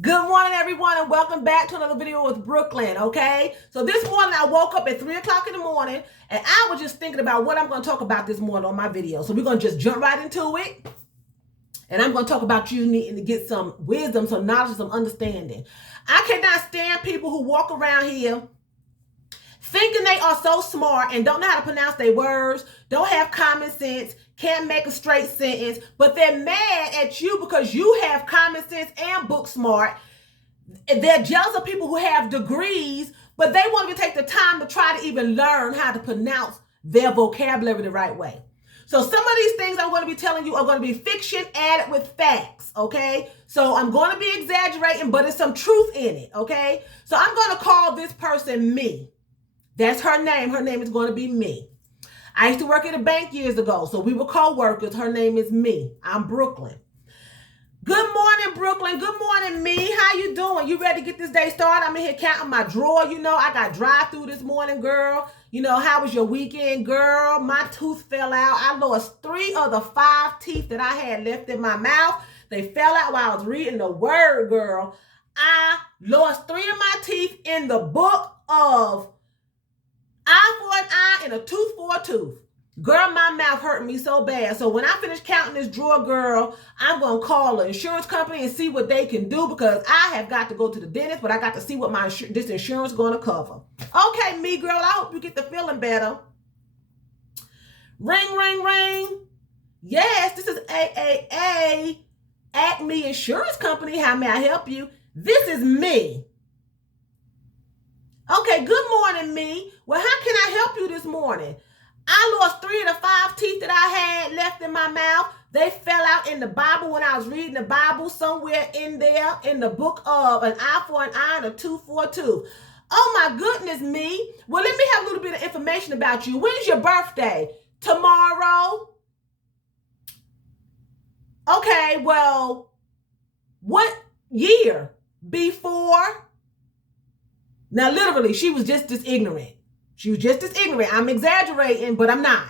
Good morning, everyone, and welcome back to another video with Brooklyn, okay? So this morning, I woke up at 3 o'clock in the morning, and I was just thinking about what I'm going to talk about this morning on my video. So we're going to just jump right into it, and I'm going to talk about you needing to get some wisdom, some knowledge, some understanding. I cannot stand people who walk around here thinking they are so smart and don't know how to pronounce their words, don't have common sense, can't make a straight sentence, but they're mad at you because you have common sense and book smart. They're jealous of people who have degrees, but they won't even take the time to try to even learn how to pronounce their vocabulary the right way. So some of these things I'm going to be telling you are going to be fiction added with facts, okay? So I'm going to be exaggerating, but there's some truth in it, okay? So I'm going to call this person me. That's her name. Her name is going to be me. I used to work at a bank years ago, so we were co-workers. Her name is me. I'm Brooklyn. Good morning, Brooklyn. Good morning, me. How you doing? You ready to get this day started? I'm in here counting my drawer. You know, I got drive-through this morning, girl. You know, how was your weekend, girl? My tooth fell out. I lost 3 of the 5 teeth that I had left in my mouth. They fell out while I was reading the word, girl. I lost 3 of my teeth in the book of eye for an eye and a tooth for a tooth. Girl, my mouth hurt me so bad. So when I finish counting this drawer, girl, I'm going to call the insurance company and see what they can do because I have got to go to the dentist, but I got to see what this insurance is going to cover. Okay, me, girl, I hope you get the feeling better. Ring, ring, ring. Yes, this is AAA, Acme Insurance Company. How may I help you? This is me. Okay, good morning, me. Well, how can I help you this morning? I lost 3 of the 5 teeth that I had left in my mouth. They fell out in the Bible when I was reading the Bible somewhere in there in the book of an eye for an eye and a tooth for a tooth. Oh my goodness, me. Well, let me have a little bit of information about you. When's your birthday? Tomorrow? Okay, well, what year? Before? Now, literally, she was just as ignorant. She was just as ignorant. I'm exaggerating, but I'm not.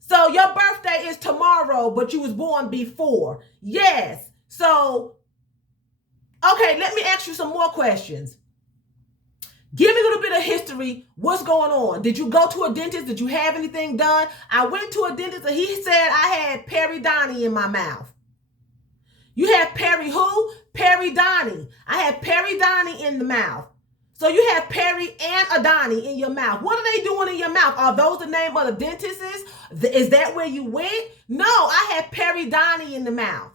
So your birthday is tomorrow, but you was born before. Yes. So, okay, let me ask you some more questions. Give me a little bit of history. What's going on? Did you go to a dentist? Did you have anything done? I went to a dentist and he said I had periodontal in my mouth. You have peri who? Periodontal. I had periodontal in the mouth. So you have peri and adani in your mouth. What are they doing in your mouth? Are those the name of the dentists? Is that where you went? No, I had periodontal in the mouth.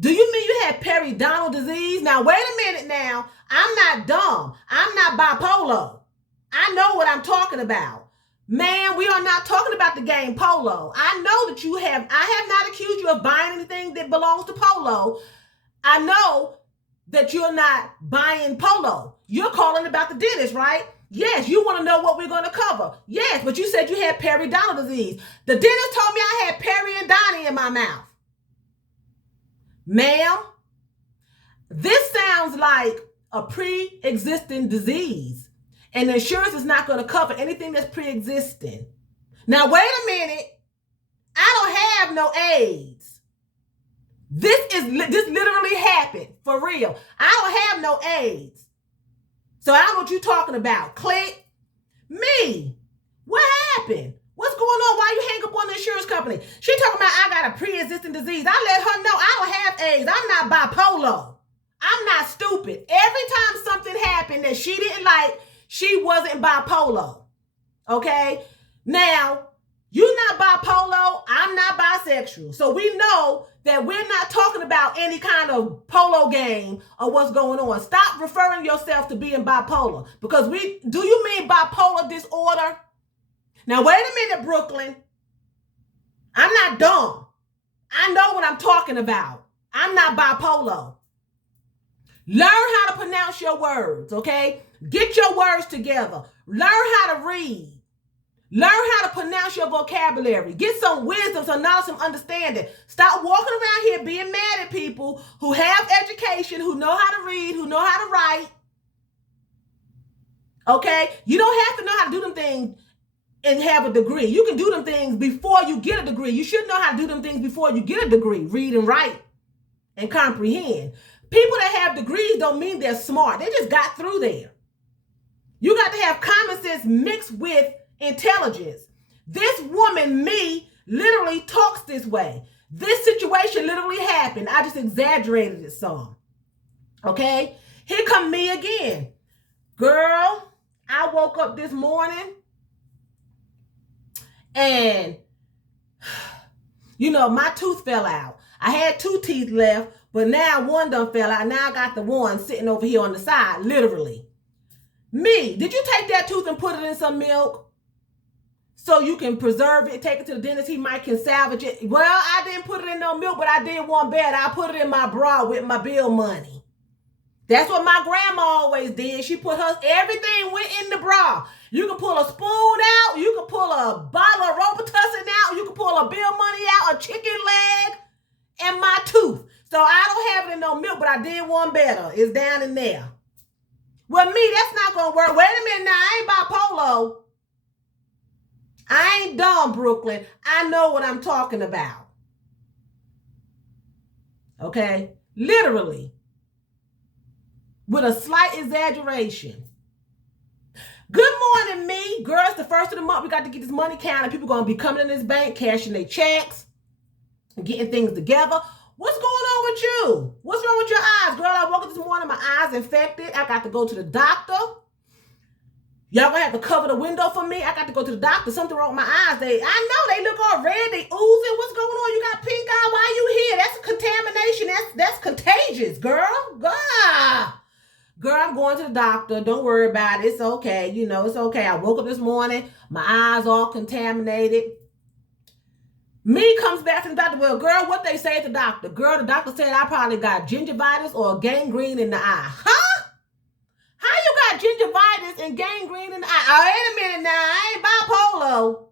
Do you mean you had periodontal disease? Now, wait a minute now. I'm not dumb. I'm not bipolar. I know what I'm talking about. Man, we are not talking about the game polo. I know that I have not accused you of buying anything that belongs to polo. I know that you're not buying polo. You're calling about the dentist, right? Yes, you want to know what we're going to cover. Yes, but you said you had periodontal disease. The dentist told me I had periodontal in my mouth. Ma'am, this sounds like a pre-existing disease. And insurance is not going to cover anything that's pre-existing. Now, wait a minute. I don't have no AIDS. This literally happened for real. I don't have no AIDS. So I don't know what you're talking about. Click. Me. What happened? What's going on? Why you hang up on the insurance company? She talking about I got a pre-existing disease. I let her know I don't have AIDS. I'm not bipolar. I'm not stupid. Every time something happened that she didn't like, she wasn't bipolar. Okay? Now, you're not bipolar. I'm not bisexual. So we know that we're not talking about any kind of polo game or what's going on. Stop referring yourself to being bipolar. Because do you mean bipolar disorder? Now, wait a minute, Brooklyn. I'm not dumb. I know what I'm talking about. I'm not bipolar. Learn how to pronounce your words, okay? Get your words together. Learn how to read. Learn how to pronounce your vocabulary. Get some wisdom, some knowledge, some understanding. Stop walking around here being mad at people who have education, who know how to read, who know how to write. Okay? You don't have to know how to do them things and have a degree. You can do them things before you get a degree. You should know how to do them things before you get a degree. Read and write and comprehend. People that have degrees don't mean they're smart. They just got through there. You got to have common sense mixed with intelligence. This woman, me, literally talks this way. This situation literally happened. I just exaggerated it some. Okay? Here come me again. Girl, I woke up this morning and, my tooth fell out. I had 2 teeth left, but now one done fell out. Now I got the one sitting over here on the side, literally. Me, did you take that tooth and put it in some milk so you can preserve it, take it to the dentist, he might can salvage it? Well, I didn't put it in no milk, but I did one better. I put it in my bra with my bill money. That's what my grandma always did. She put everything went in the bra. You can pull a spoon out. You can pull a bottle of Robitussin out. You can pull a bill money out, a chicken leg, and my tooth. So I don't have it in no milk, but I did one better. It's down in there. Well, me, that's not going to work. Wait a minute now. I ain't bipolar. I ain't dumb, Brooklyn. I know what I'm talking about. Okay? Literally. With a slight exaggeration. Good morning, me. Girls, the first of the month, we got to get this money counted. People going to be coming in this bank, cashing their checks, getting things together. What's going on with you? What's wrong with your eyes? Girl, I woke up this morning, my eyes infected. I got to go to the doctor. Y'all gonna have to cover the window for me. I got to go to the doctor. Something wrong with my eyes. I know they look all red. They oozing. What's going on? You got pink eye. Why you here? That's a contamination. That's contagious, girl. God. Girl, I'm going to the doctor. Don't worry about it. It's okay. It's okay. I woke up this morning. My eyes all contaminated. Me comes back from the doctor. Well, girl, what they say at the doctor? Girl, the doctor said I probably got gingivitis or gangrene in the eye. Huh? How you got gingivitis and gangrene in the eye? Oh, wait a minute now. I ain't bipolar.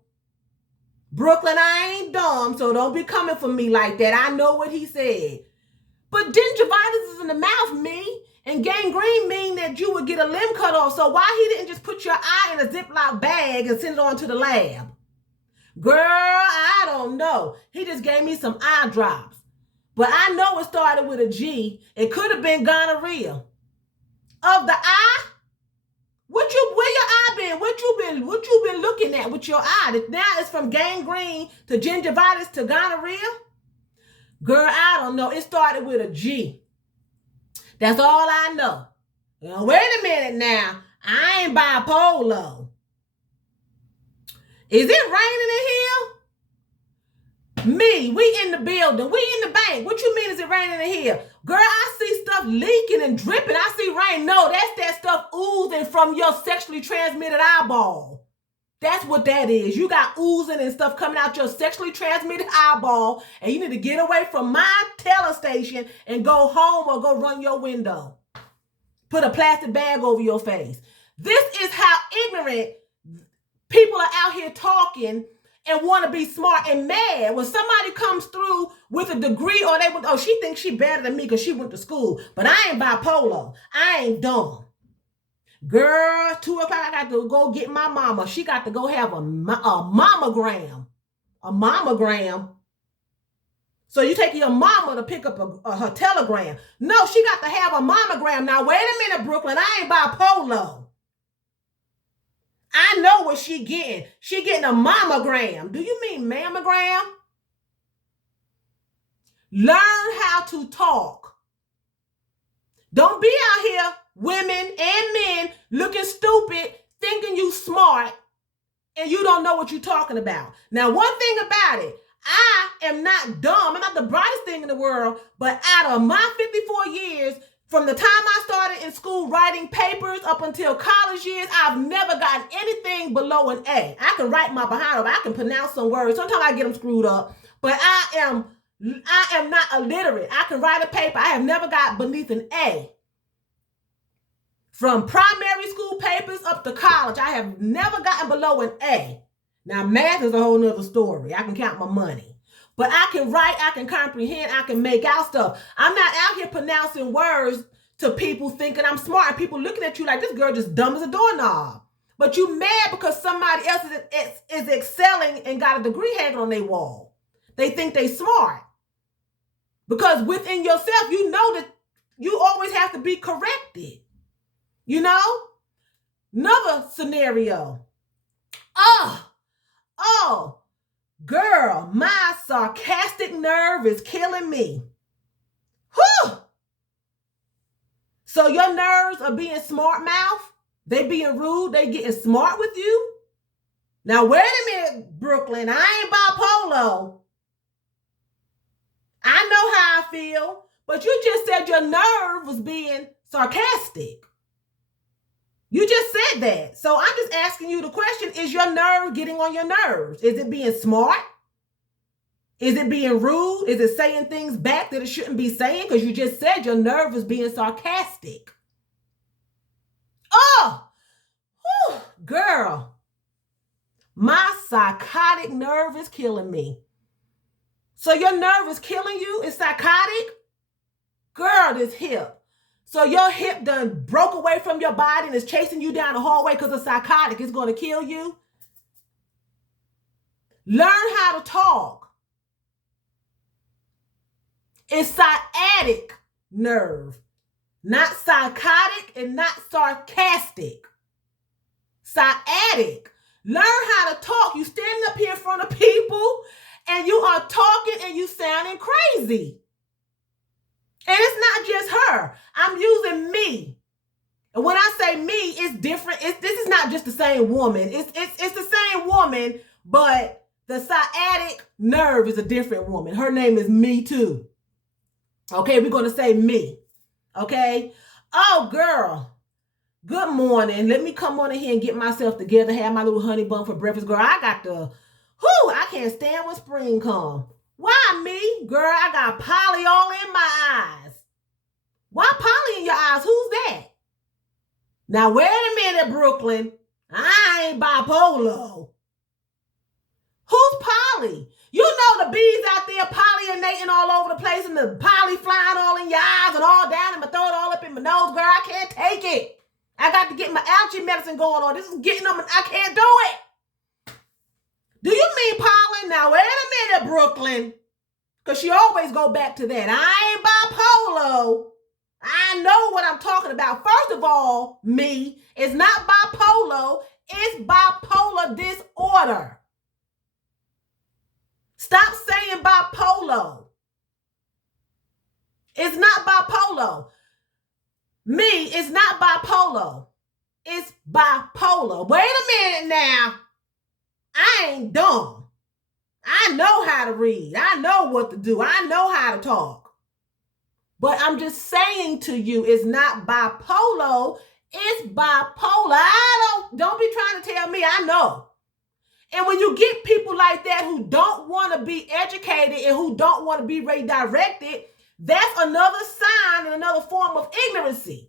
Brooklyn, I ain't dumb, so don't be coming for me like that. I know what he said. But gingivitis is in the mouth, me. And gangrene mean that you would get a limb cut off. So why he didn't just put your eye in a Ziploc bag and send it on to the lab? Girl, I don't know. He just gave me some eye drops. But I know it started with a G. It could have been gonorrhea. Of the eye? Where your eye been? What you been looking at with your eye? Now it's from gangrene to gingivitis to gonorrhea? Girl, I don't know. It started with a G. That's all I know. Now, wait a minute now. I ain't bipolar. Is it raining in here? Me, we in the building. We in the bank. What you mean is it raining in here? Girl, I see stuff leaking and dripping. I see rain. No, that's that stuff oozing from your sexually transmitted eyeball. That's what that is. You got oozing and stuff coming out your sexually transmitted eyeball, and you need to get away from my telestation and go home or go run your window. Put a plastic bag over your face. This is how ignorant people are out here talking and want to be smart and mad. When somebody comes through with a degree or she thinks she better than me because she went to school. But I ain't bipolar. I ain't dumb. Girl, 2 o'clock, I got to go get my mama. She got to go have a mammogram. A mammogram. So you take your mama to pick up her telegram. No, she got to have a mammogram. Now, wait a minute, Brooklyn. I ain't bipolar. I know what she getting. She getting a mammogram. Do you mean mammogram? Learn how to talk. Don't be out here, women and men, looking stupid, thinking you smart, and you don't know what you're talking about. Now, one thing about it, I am not dumb. I'm not the brightest thing in the world, but out of my 54 years, from the time I started in school writing papers up until college years, I've never gotten anything below an A. I can write my behind up. I can pronounce some words. Sometimes I get them screwed up, but I am not illiterate. I can write a paper. I have never got beneath an A. From primary school papers up to college, I have never gotten below an A. Now, math is a whole nother story. I can count my money. But I can write, I can comprehend, I can make out stuff. I'm not out here pronouncing words to people thinking I'm smart and people looking at you like this girl just dumb as a doorknob. But you mad because somebody else is excelling and got a degree hanging on their wall. They think they smart. Because within yourself, you know that you have to be corrected. You know? Another scenario. Oh, girl, my sarcastic nerve is killing me. Whew. So your nerves are being smart mouth? They being rude? They getting smart with you? Now, wait a minute, Brooklyn. I ain't bipolar. I know how I feel. But you just said your nerve was being sarcastic. You just said that. So I'm just asking you the question, is your nerve getting on your nerves? Is it being smart? Is it being rude? Is it saying things back that it shouldn't be saying? Because you just said your nerve is being sarcastic. Oh, whew, girl, my psychotic nerve is killing me. So your nerve is killing you? It's psychotic? Girl, this hip. So your hip done broke away from your body and is chasing you down the hallway because it's psychotic. It's going to kill you. Learn how to talk. It's sciatic nerve, not psychotic and not sarcastic. Sciatic. Learn how to talk. You standing up here in front of people and you are talking and you sounding crazy. And it's not just her. I'm using me. And when I say me, it's different. This is not just the same woman. It's the same woman, but the sciatic nerve is a different woman. Her name is Me Too. Okay, we're going to say me. Okay? Oh, girl. Good morning. Let me come on in here and get myself together. Have my little honey bun for breakfast. Girl, I got the... I can't stand when spring comes. Why me? Girl, I got Polly all in my eyes. Why Polly in your eyes? Who's that? Now, wait a minute, Brooklyn. I ain't bipolar. Who's Polly? You know the bees out there pollinating all over the place and the polly flying all in your eyes and all down in my throat, all up in my nose. Girl, I can't take it. I got to get my allergy medicine going on. This is getting on. I can't do it. Do you mean pollen? Now, wait a minute, Brooklyn. Because she always go back to that. I ain't bipolar. I know what I'm talking about. First of all, me, it's not bipolar. It's bipolar disorder. Stop saying bipolar. It's not bipolar. Me is not bipolar. It's bipolar. Wait a minute now. I ain't dumb. I know how to read. I know what to do. I know how to talk. But I'm just saying to you, it's not bipolar. It's bipolar. Don't be trying to tell me. I know. And when you get people like that who don't want to be educated and who don't want to be redirected, that's another sign and another form of ignorancy.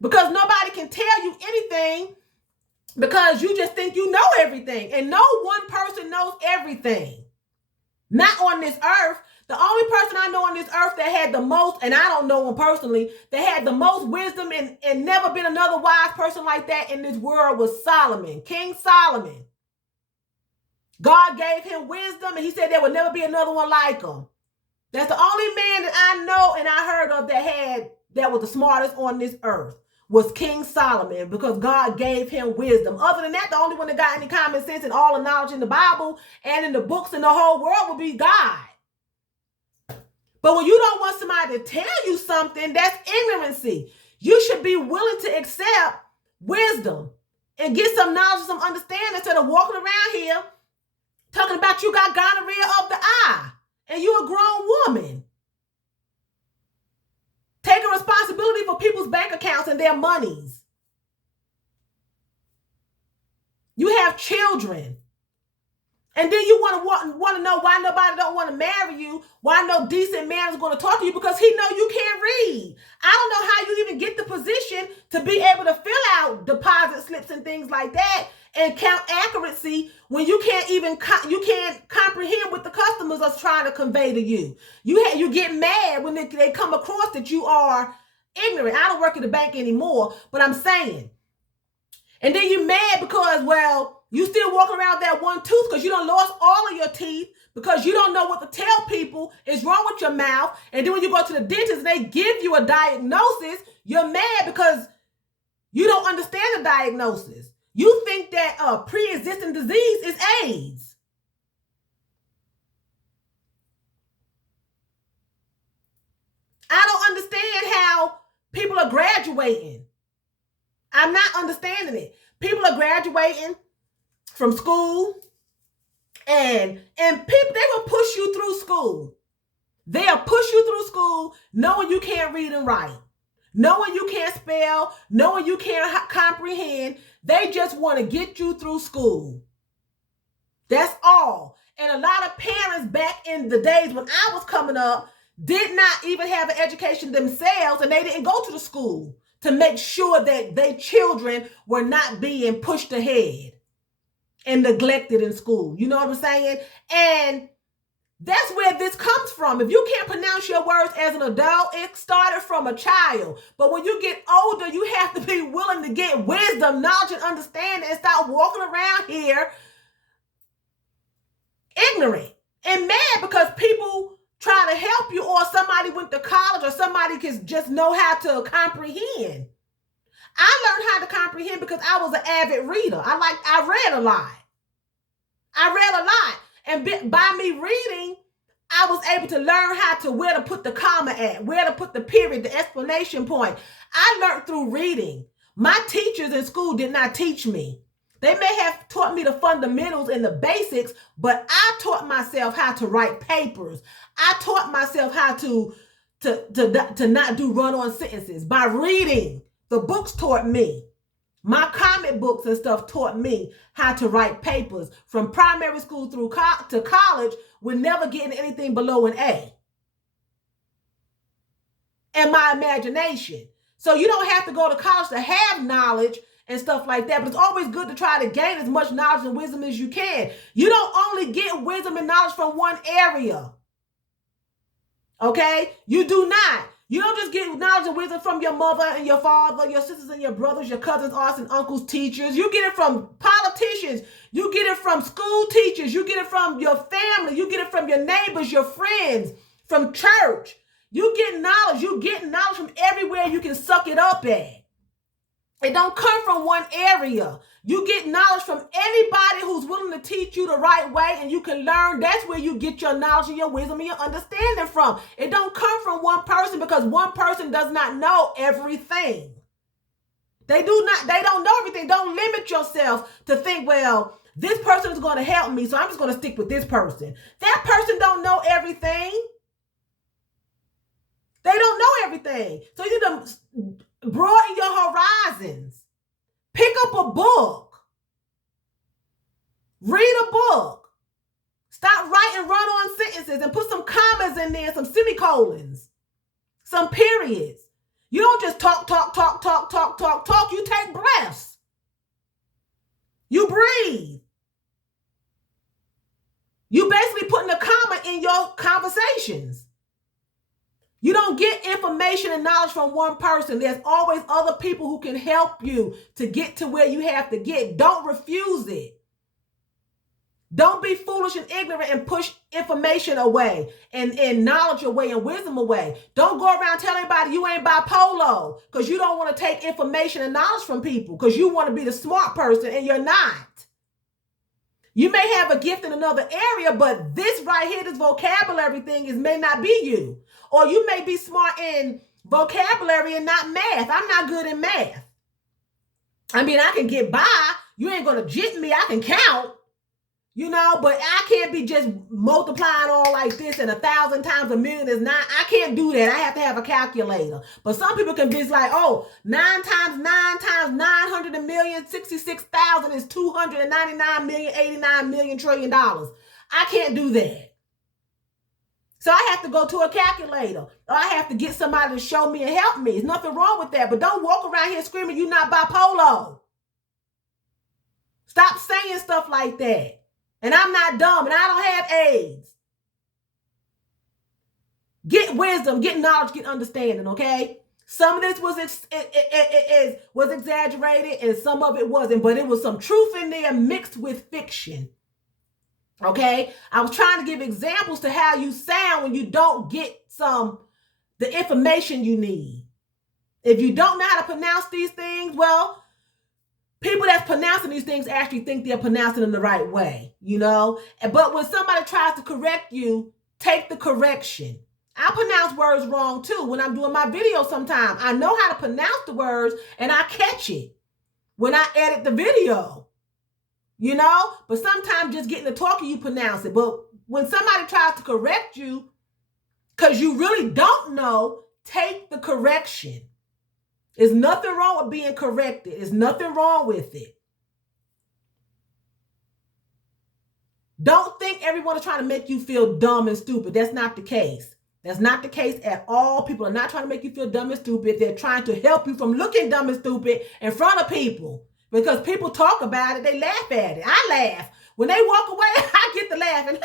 Because nobody can tell you anything because you just think you know everything. And no one person knows everything. Not on this earth. The only person I know on this earth that had the most, and I don't know him personally, that had the most wisdom and never been another wise person like that in this world was Solomon, King Solomon. God gave him wisdom and he said there would never be another one like him. That's the only man that I know and I heard of that was the smartest on this earth was King Solomon because God gave him wisdom. Other than that, the only one that got any common sense and all the knowledge in the Bible and in the books in the whole world would be God. But when you don't want somebody to tell you something, that's ignorancy. You should be willing to accept wisdom and get some knowledge and some understanding instead of walking around here talking about you got gonorrhea of the eye and you a grown woman. Taking responsibility for people's bank accounts and their monies. You have children. And then you want to know why nobody don't want to marry you, why no decent man is going to talk to you because he know you can't read. I don't know how you even get the position to be able to fill out deposit slips and things like that and count accuracy when you can't even you can't comprehend what the customers are trying to convey to you. You get mad when they come across that you are ignorant. I don't work at the bank anymore, but I'm saying. And then you mad because, well, you still walking around with that one tooth because you done lost all of your teeth because you don't know what to tell people is wrong with your mouth. And then when you go to the dentist and they give you a diagnosis, you're mad because you don't understand the diagnosis. You think that pre-existing disease is AIDS. I don't understand how people are graduating. I'm not understanding it. People are graduating from school and people, they will push you through school. They'll push you through school knowing you can't read and write, knowing you can't spell, knowing you can't comprehend. They just want to get you through school. That's all. And a lot of parents back in the days when I was coming up did not even have an education themselves, and they didn't go to the school to make sure that their children were not being pushed ahead and neglected in school. You know what I'm saying? And that's where this comes from. If you can't pronounce your words as an adult, it started from a child. But when you get older, you have to be willing to get wisdom, knowledge, and understanding, and stop walking around here ignorant and mad because people try to help you, or somebody went to college, or somebody can just know how to comprehend. I learned how to comprehend because I was an avid reader. I read a lot. And by me reading, I was able to learn where to put the comma at, where to put the period, the exclamation point. I learned through reading. My teachers in school did not teach me. They may have taught me the fundamentals and the basics, but I taught myself how to write papers. I taught myself how to not do run-on sentences by reading. The books taught me. My comic books and stuff taught me how to write papers. From primary school through to college, we're never getting anything below an A. And my imagination. So you don't have to go to college to have knowledge and stuff like that, but it's always good to try to gain as much knowledge and wisdom as you can. You don't only get wisdom and knowledge from one area. Okay? You do not. You don't just get knowledge and wisdom from your mother and your father, your sisters and your brothers, your cousins, aunts and uncles, teachers. You get it from politicians. You get it from school teachers. You get it from your family. You get it from your neighbors, your friends, from church. You get knowledge. You get knowledge from everywhere you can suck it up at. It don't come from one area. You get knowledge from anybody who's willing to teach you the right way, and you can learn. That's where you get your knowledge and your wisdom and your understanding from. It don't come from one person, because one person does not know everything. They don't know everything. Don't limit yourself to think, well, this person is going to help me, so I'm just going to stick with this person. That person don't know everything. They don't know everything. So you need to broaden your horizons. Pick up a book. Read a book. Stop writing run-on sentences and put some commas in there, some semicolons, some periods. You don't just talk. You take breaths. You breathe. You basically putting a comma in your conversations. You don't get information and knowledge from one person. There's always other people who can help you to get to where you have to get. Don't refuse it. Don't be foolish and ignorant and push information away and knowledge away and wisdom away. Don't go around telling everybody you ain't bipolar because you don't want to take information and knowledge from people because you want to be the smart person and you're not. You may have a gift in another area, but this right here, this vocabulary thing may not be you. Or you may be smart in vocabulary and not math. I'm not good in math. I mean, I can get by. You ain't going to jit me. I can count, but I can't be just multiplying all like this and 1,000 times a million is 9. I can't do that. I have to have a calculator. But some people can be like, 9 times 900 million, 66,000 is 299 million, 89 million trillion dollars. I can't do that. So I have to go to a calculator, or I have to get somebody to show me and help me. There's nothing wrong with that, but don't walk around here screaming you're not bipolar. Stop saying stuff like that. And I'm not dumb, and I don't have AIDS. Get wisdom, get knowledge, get understanding, okay? Some of this was exaggerated, and some of it wasn't, but it was some truth in there mixed with fiction. Okay? I was trying to give examples to how you sound when you don't get the information you need. If you don't know how to pronounce these things, well, people that's pronouncing these things actually think they're pronouncing them the right way, you know? But when somebody tries to correct you, take the correction. I pronounce words wrong too when I'm doing my video sometimes. I know how to pronounce the words and I catch it when I edit the video, you know? But sometimes just getting to talking, you pronounce it. But when somebody tries to correct you because you really don't know, take the correction. There's nothing wrong with being corrected. There's nothing wrong with it. Don't think everyone is trying to make you feel dumb and stupid. That's not the case. That's not the case at all. People are not trying to make you feel dumb and stupid. They're trying to help you from looking dumb and stupid in front of people. Because people talk about it, they laugh at it. I laugh. When they walk away, I get to laughing.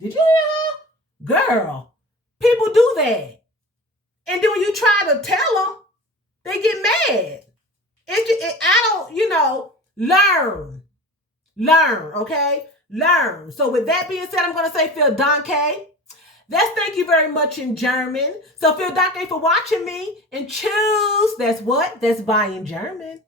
Did you hear her? Girl, people do that. And then when you try to tell them, they get mad. I don't, learn, okay? Learn. So with that being said, I'm going to say vielen Dank. That's thank you very much in German. So vielen Dank for watching me and choose. That's what? That's bye in German.